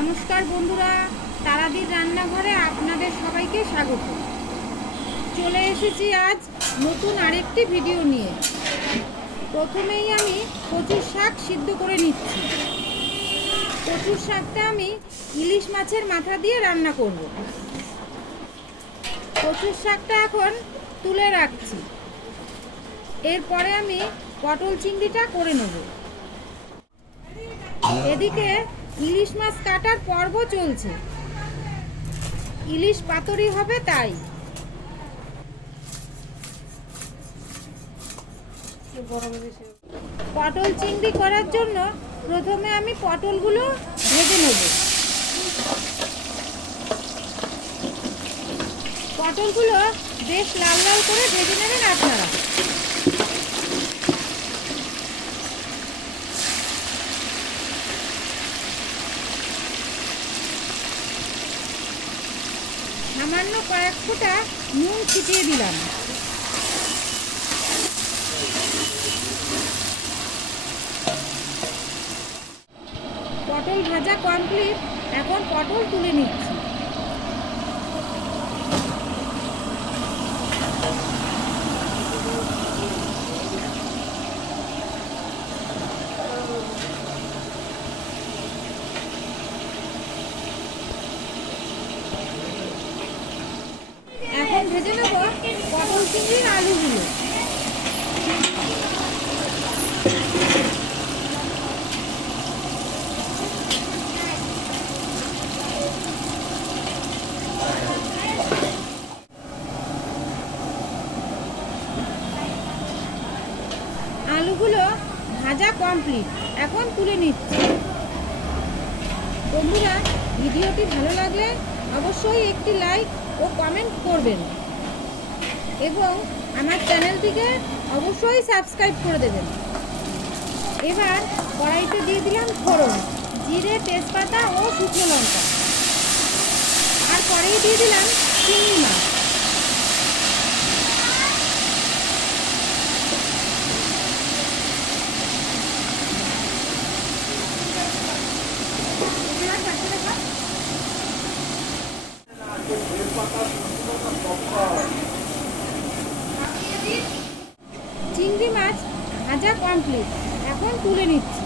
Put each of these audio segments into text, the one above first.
নমস্কার বন্ধুরা, তারাদির রান্নাঘরে আপনাদের সবাইকে স্বাগত। চলে এসেছি আজ নতুন আরেকটি ভিডিও নিয়ে। প্রথমেই আমি কচুর শাক সিদ্ধ করে নিচ্ছি। কচুর শাকটা আমি ইলিশ মাছের মাথা দিয়ে রান্না করব। কচুর শাকটা এখন তুলে রাখছি। এরপরে আমি পটল চিংড়িটা করে নেব। এদিকে ইলিশ মাছ কাটার পর্ব চলছে। ইলিশ পাতরি হবে তাই। পটল চিংড়ি করার জন্য প্রথমে আমি পটলগুলো ভেজে নেব। পটলগুলো বেশ লাল লাল করে ভেজে নেবেন আপনারা সামান্য কয়েক ফোঁটা নুন ছিটিয়ে দিলাম। পটল ভাজা কমপ্লিট এখন পটল তুলে নিচ্ছি এখন ভেজে নেব পটল চিংড়ির আলুগুলো আলুগুলো ভাজা কমপ্লিট এখন তুলে নিচ্ছি। বন্ধুরা, ভিডিওটি ভালো লাগলে অবশ্যই একটি লাইক ও কমেন্ট করবেন। এবং আমার চ্যানেলটিকে অবশ্যই সাবস্ক্রাইব করে দেবেন। এবার কড়াইতে দিয়ে দিলাম ফোড়ন, জিরে, তেজপাতা ও শুকনো লঙ্কা। আর কড়াই দিয়ে দিলাম চিংড়ি মাছ চিংড়ি মাছ ভাজা কমপ্লিট এখন তুলে নিচ্ছি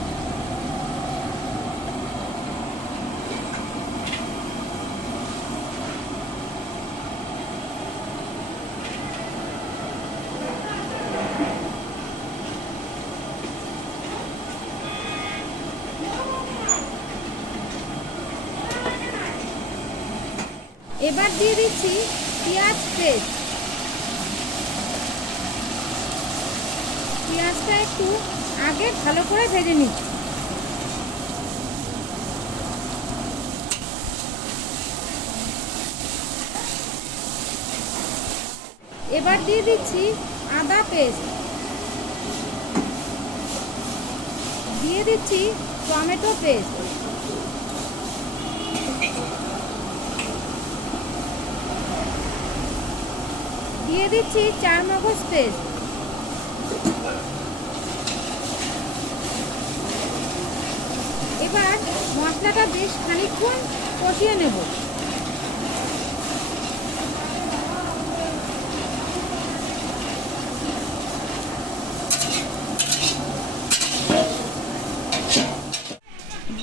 এবার দিয়ে দিচ্ছি পেঁয়াজ পেস্ট পেঁয়াজটা একটু আগে ভালো করে ভেজে নিচ্ছি এবার দিয়ে দিচ্ছি আদা পেস্ট দিয়ে দিচ্ছি টমেটো পেস্ট দিয়ে দিচ্ছি চার মগজ পেস্ট এবার মশলাটা বেশ খানিকক্ষণ কষিয়ে নেব।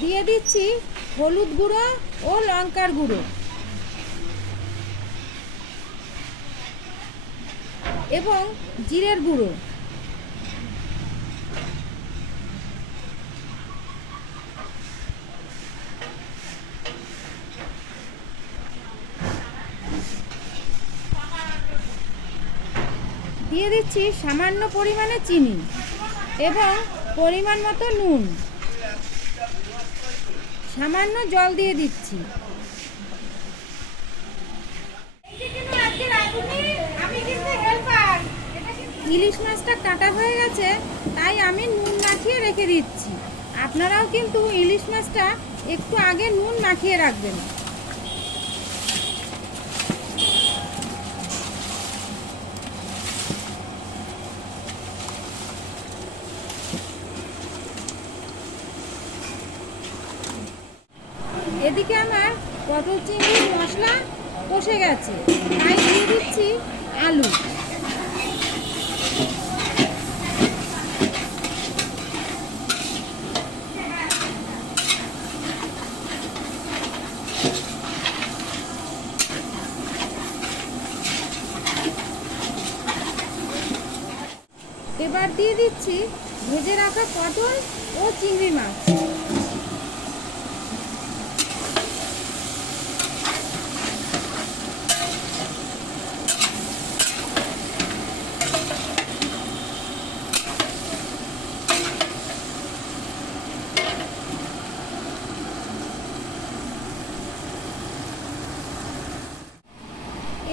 দিয়ে দিচ্ছি হলুদ গুঁড়ো ও লঙ্কার গুঁড়ো। এবং জিরের গুঁড়ো। দিয়ে দিচ্ছি সামান্য পরিমাণে চিনি এবং পরিমাণ মতো নুন। সামান্য জল দিয়ে দিচ্ছি। ইলিশ মাছটা কাটা হয়ে গেছে, তাই আমি নুন মাখিয়ে রেখে দিচ্ছি। আপনারাও কিন্তু ইলিশ মাছটা একটু আগে নুন মাখিয়ে রাখবেন। এদিকে আমার পটল চিংড়ির মশলা কষে গেছে। তাই দিয়ে দিচ্ছি আলু। এবার দিয়ে দিচ্ছি ভেজে রাখা পটল ও চিংড়ি মাছ।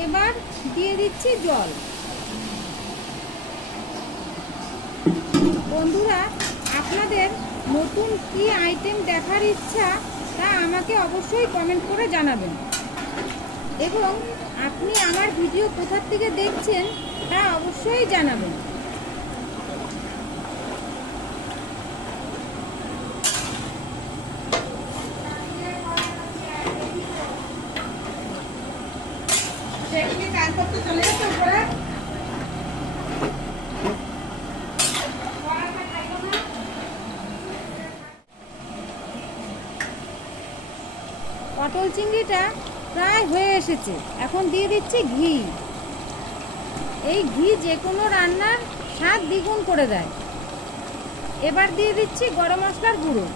এবার দিয়ে দিচ্ছি জল। বন্ধুরা, আপনাদের নতুন কি আইটেম দেখার ইচ্ছা তা আমাকে অবশ্যই কমেন্ট করে জানাবেন। এবং আপনি আমার ভিডিও কোথার থেকে দেখছেন তা অবশ্যই জানাবেন কাজ করতে চলে গেছে উপরে পটল চিংড়িটা প্রায় হয়ে এসেছে। এখন দিয়ে দিচ্ছি ঘি। এই ঘি যে কোনো রান্নার স্বাদ দ্বিগুণ করে দেয়। এবার দিয়ে দিচ্ছি গরম মশলার গুঁড়ো।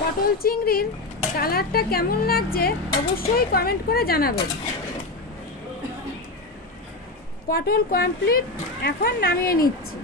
পটল চিংড়ির কালারটা কেমন লাগছে অবশ্যই কমেন্ট করে জানাবেন। পটল কমপ্লিট এখন নামিয়ে নিচ্ছি।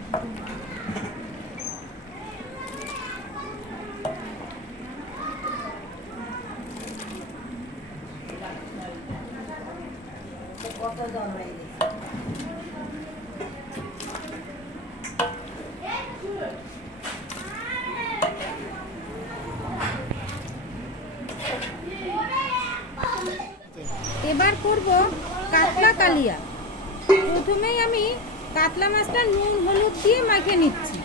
এবার করব কাতলা কালিয়া। প্রথমেই আমি কাতলা মাছটা নুন হলুদ দিয়ে মাখিয়ে নিচ্ছি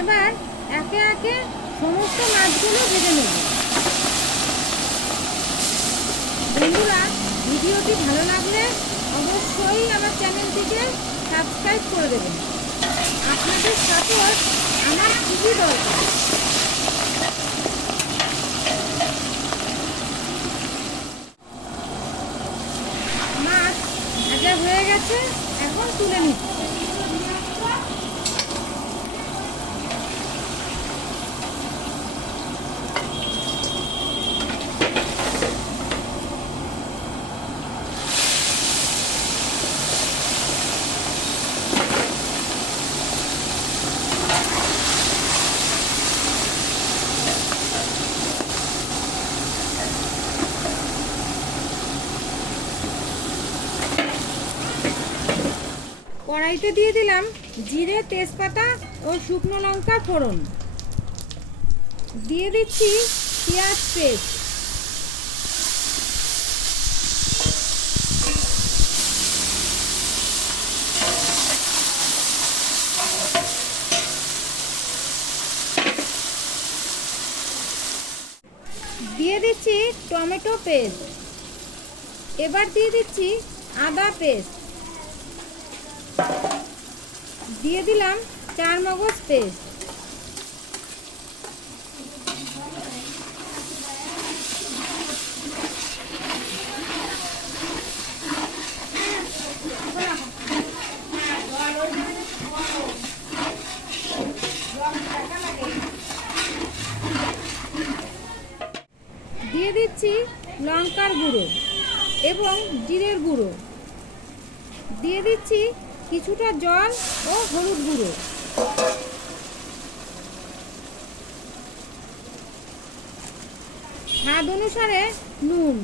এবার একে একে সমস্ত মাছগুলো ভেজে নেব বন্ধুরা ভিডিওটি ভালো লাগলে অবশ্যই আমার চ্যানেলটিকে সাবস্ক্রাইব করে দেবেন আপনাদের সাপোর্ট আমার খুবই দরকার মাছ ভাজা হয়ে গেছে এখন তুলে নিচ্ছি কড়াইতে দিয়ে দিলাম জিরে, তেজপাতা ও শুকনো লঙ্কা ফোড়ন। দিয়ে দিচ্ছি পেঁয়াজ পেস্ট। দিয়ে দিচ্ছি টমেটো পেস্ট। এবার দিয়ে দিচ্ছি আদা পেস্ট। দিয়ে দিলাম চার মগজ পেস্ট। দিয়ে দিচ্ছি লঙ্কার গুঁড়ো এবং জিরের গুঁড়ো। দিয়ে দিচ্ছি কিছুটা জল ও হলুদ গুঁড়ো। স্বাদ অনুসারে নুন।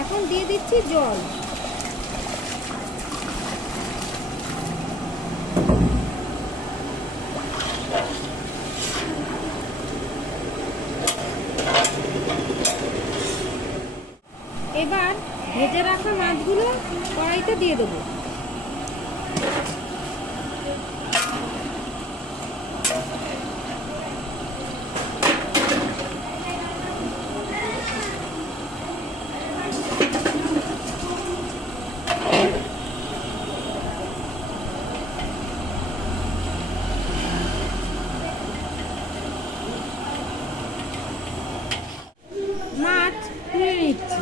এখন দিয়ে দিচ্ছি জল। এবার ভেজে রাখা মাছগুলো কড়াইতে দিয়ে দেবো মাছ তুলে নিচ্ছি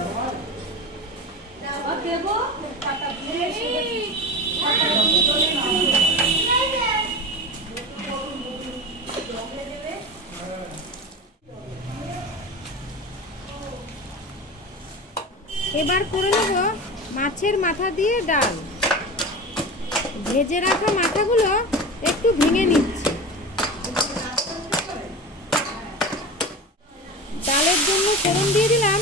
এবার করে নেব মাছের মাথা দিয়ে ডাল। ভেজে রাখা মাথাগুলো একটু ভেঙে নিচ্ছি। ডালের জন্য ফোড়ন দিয়ে দিলাম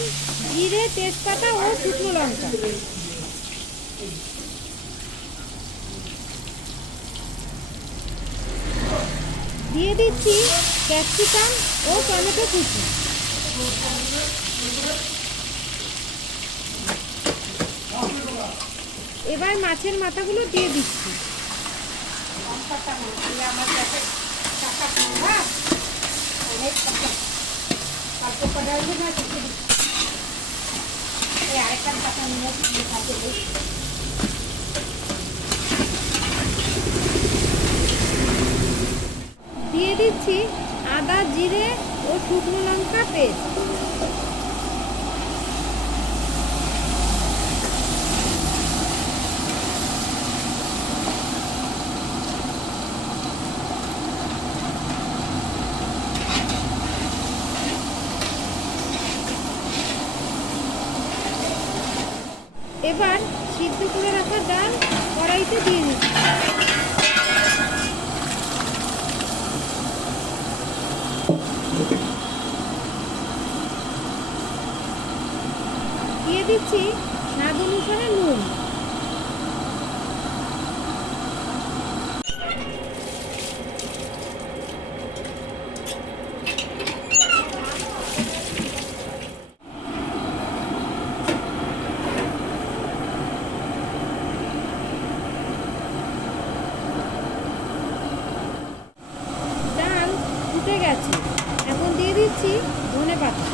জিরে, তেজপাতা ও শুকনো লঙ্কা। দিয়ে দিচ্ছি ক্যাপসিকাম ও টমেটো কুচি। এবার মাছের মাথাগুলো দিয়ে দিচ্ছি। দিয়ে দিচ্ছি আদা জিরে ও শুকনো লঙ্কা পেস্ট। এবার সিদ্ধ করে রাখা ডাল কড়াইতে দিয়ে দিচ্ছি। দিয়ে দিচ্ছি স্বাদ অনুসারে নুন ডাল ফুটে গেছে এখন দিয়ে দিচ্ছি ধনে পাতা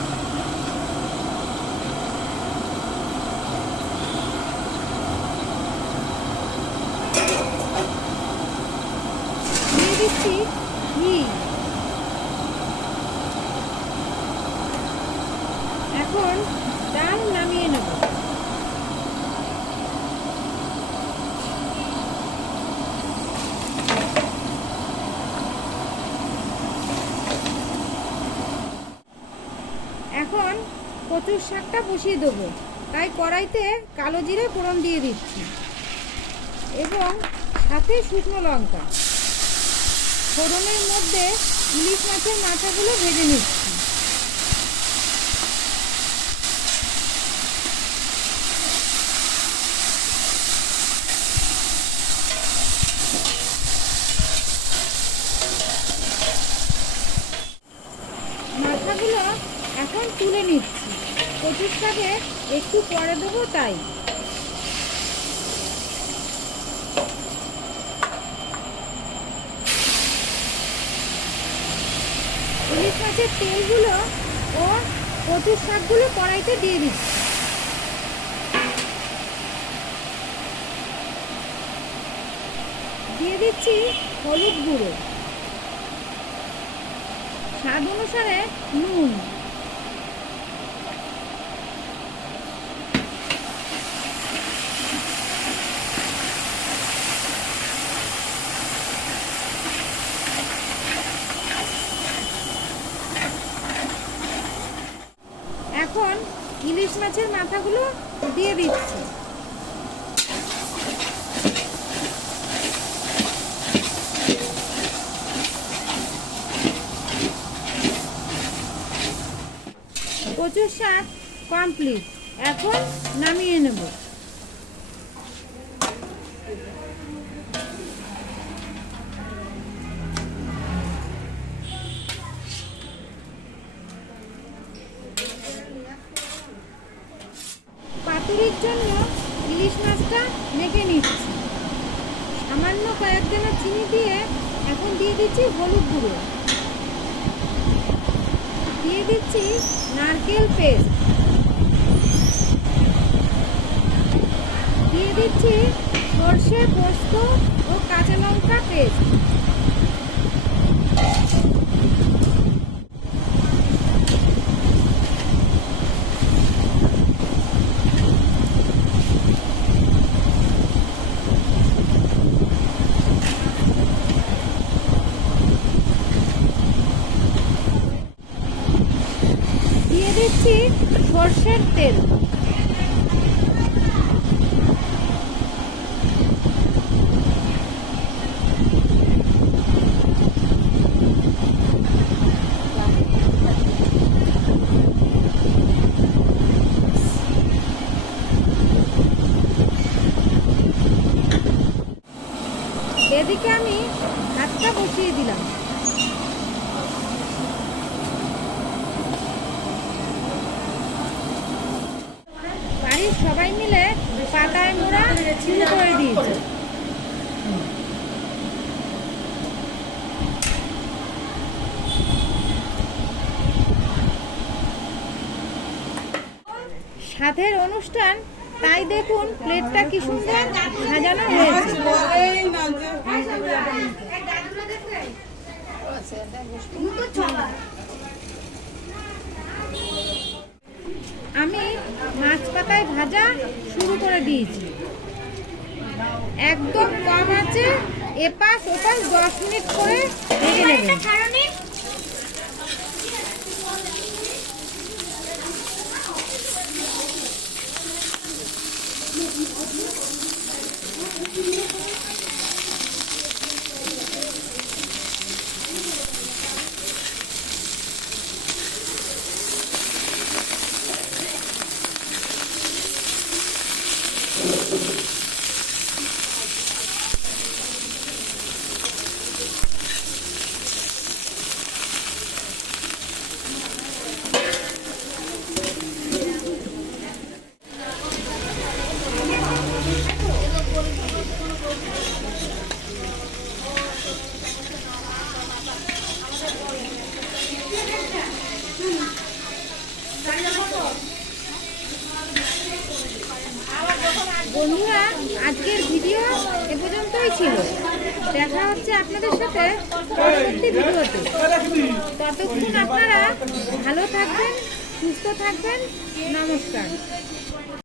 দিয়ে দিচ্ছি এখন ডাল নামিয়ে নেব। এখন কচুর শাকটা বসিয়ে দেবো। তাই কড়াইতে কালো জিরে ফোড়ন দিয়ে দিচ্ছি। এবং সাথে শুকনো লঙ্কা। ফোড়নের মধ্যে ইলিশ মাছের মাথাগুলো ভেজে নিচ্ছি। মাথাগুলো এখন তুলে নিচ্ছি। কচুর শাকে একটু পরে দেবো তাই। ইলিশ মাছের তেলগুলো ও কচুর শাকগুলো কড়াইতে দিয়ে দিচ্ছি। দিয়ে দিচ্ছি হলুদ গুঁড়ো। স্বাদ অনুসারে নুন এখন ইলিশ মাছের মাথাগুলো দিয়ে দিচ্ছি। কচুর শাক কমপ্লিট এখন নামিয়ে নেব। কয়েক দানা চিনি দিয়ে এখন দিয়ে দিচ্ছি হলুদ গুঁড়ো। দিয়ে দিচ্ছি নারকেল পেস্ট। দিয়ে দিচ্ছি সর্ষে, পোস্ত ও কাঁচা লঙ্কা পেস্ট দিয়ে দিচ্ছি সর্ষের তেল এদিকে আমি ভাতটা বসিয়ে দিলাম বাড়ির সবাই মিলে পাতায় শুরু করে দিয়েছে সাধের অনুষ্ঠান তাই দেখুন প্লেটটা কি সুন্দর সাজানো হয়েছে। আমি মাছ পাতায় ভাজা শুরু করে দিয়েছি। একদম কম আছে এপাশ ওপাশ দশ মিনিট করে ভেজে নেবেন। ততক্ষণ